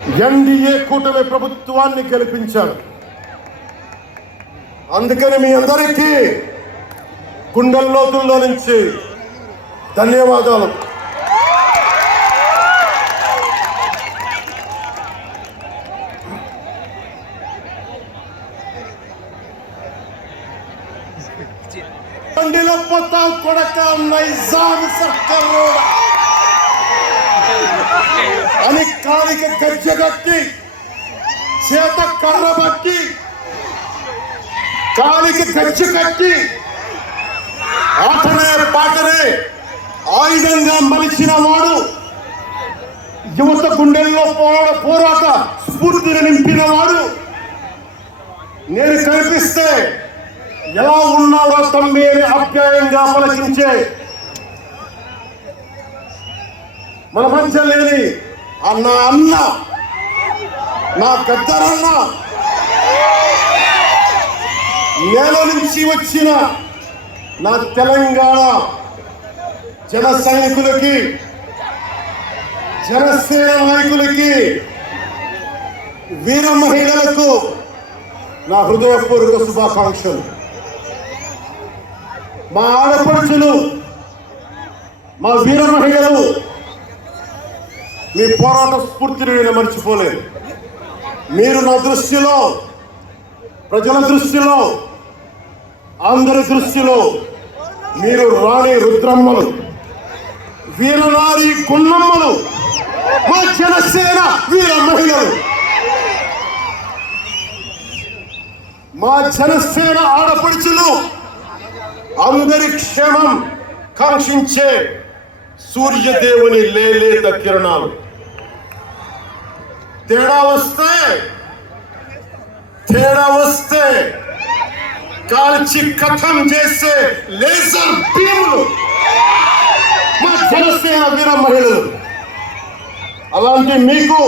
NDA కూటమి ప్రభుత్వాన్ని గెలిపించారు. అందుకని మీ అందరికీ గుండెల్లోతుల్లో నుంచి ధన్యవాదాలు. పోతావు కొడక నైజాం సర్కారు అని కాలికి గజ్జెగట్టి చేత కర్ర బట్టి కాలికి గజ్జె కట్టి ఆటనే పాటనే ఆయుధంగా మలిచిన వాడు, యువత గుండెల్లో పోరాట స్ఫూర్తిని నింపిన వాడు, నేను కనిపిస్తే ఎలా ఉన్నాడో తమ్మి అని ఆప్యాయంగా పలకించే మన మధ్య లేని అన్న నా గద్దరన్న, నేల నుంచి వచ్చిన నా తెలంగాణ జన సైనికులకి, జనసేన నాయకులకి, వీర మహిళలకు నా హృదయపూర్వక శుభాకాంక్షలు. మా ఆడపడుచులు, మా వీర మహిళలు మీ పోరాట స్ఫూర్తిని నేను మర్చిపోలేదు. మీరు నా దృష్టిలో, ప్రజల దృష్టిలో, అందరి దృష్టిలో మీరు రాణి రుద్రమ్మలు, వీరనారి గున్నమ్మలు, మా జనసేన వీర మహిళలు, మా జనసేన ఆడపడుచులు, అందరి క్షేమం కాంక్షించే సూర్యదేవుని లేలేత కిరణాలు. తేడా వస్తే కాల్చి కథం చేసే లేజర్ భీములు మా జనసేన వీర మహిళలు. అలాంటి మీకు